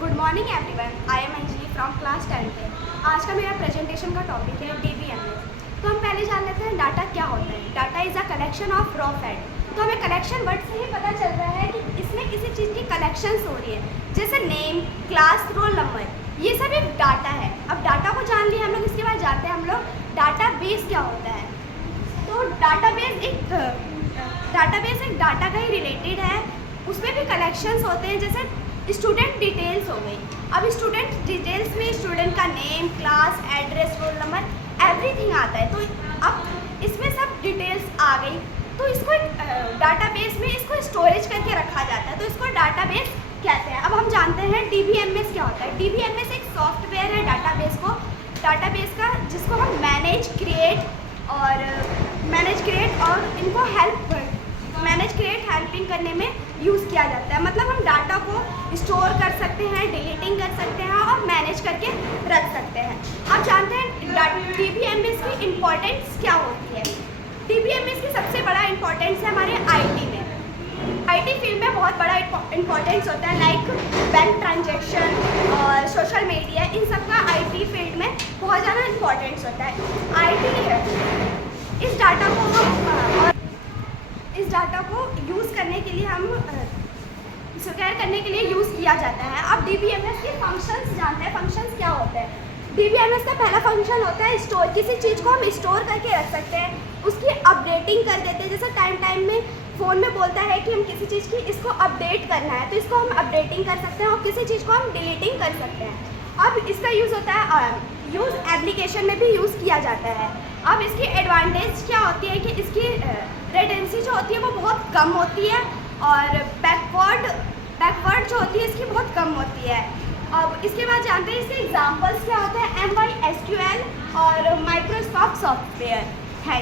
Good morning everyone, I am Anjali from class 10th। आज का मेरा प्रेजेंटेशन का टॉपिक है DBMS। तो हम पहले जान लेते हैं डाटा क्या होता है। Data is a collection of raw fact. तो हमें कलेक्शन वर्ड से ही पता चल रहा है कि इसमें किसी चीज़ की कलेक्शंस हो रही है, जैसे नेम, क्लास, रोल नंबर, ये सब एक डाटा है। अब डाटा को जान लिया हम लोग, इसके बाद जानते हैं हम लोग डाटा बेस क्या होता है। तो डाटाबेस एक डाटा का ही रिलेटेड है, उसमें भी कलेक्शंस होते हैं, जैसे स्टूडेंट डिटेल्स हो गई। अब स्टूडेंट डिटेल्स में स्टूडेंट का name, class, address, roll number, everything आता है। तो अब इसमें सब डिटेल्स आ गई, तो इसको एक डाटाबेस में इसको स्टोरेज करके रखा जाता है, तो इसको डाटाबेस कहते हैं। अब हम जानते हैं DBMS क्या होता है। DBMS एक सॉफ्टवेयर है डाटाबेस का, जिसको हम मैनेज, क्रिएट और इनको हेल्पिंग करने में यूज़ किया जाता है। मतलब हम डाटा को स्टोर कर सकते हैं, डिलीटिंग कर सकते हैं और मैनेज करके रख सकते हैं। अब जानते हैं DBMS की इम्पोर्टेंस क्या होती है। DBMS की सबसे बड़ा इम्पोर्टेंस है हमारे IT में। IT फील्ड में बहुत बड़ा इम्पोर्टेंस होता है, लाइक बैंक ट्रांजेक्शन और सोशल मीडिया, इन सब का IT फील्ड में बहुत ज़्यादा इम्पोर्टेंस होता है। इस डाटा को यूज़ करने के लिए स्क्वायर करने के लिए यूज़ किया जाता है। अब DBMS के फंक्शंस जानते हैं। फंक्शंस क्या होते हैं। DBMS का पहला फंक्शन होता है स्टोर। किसी चीज़ को हम स्टोर करके रख सकते हैं, उसकी अपडेटिंग कर देते हैं। जैसे टाइम में फ़ोन में बोलता है कि हम किसी चीज़ की इसको अपडेट करना है, तो इसको हम अपडेटिंग कर सकते हैं, और किसी चीज़ को हम डिलीटिंग कर सकते हैं। अब इसका यूज़ होता है एप्लीकेशन में भी यूज़ किया जाता है। अब इसकी एडवांटेज क्या होती है कि इसकी रेटेंसी जो होती है वो बहुत कम होती है, और बैकवर्ड जो होती है इसकी बहुत कम होती है। अब इसके बाद जानते हैं इसके एग्जांपल्स क्या होते हैं। MySQL और माइक्रोसॉफ्ट सॉफ्टवेयर है।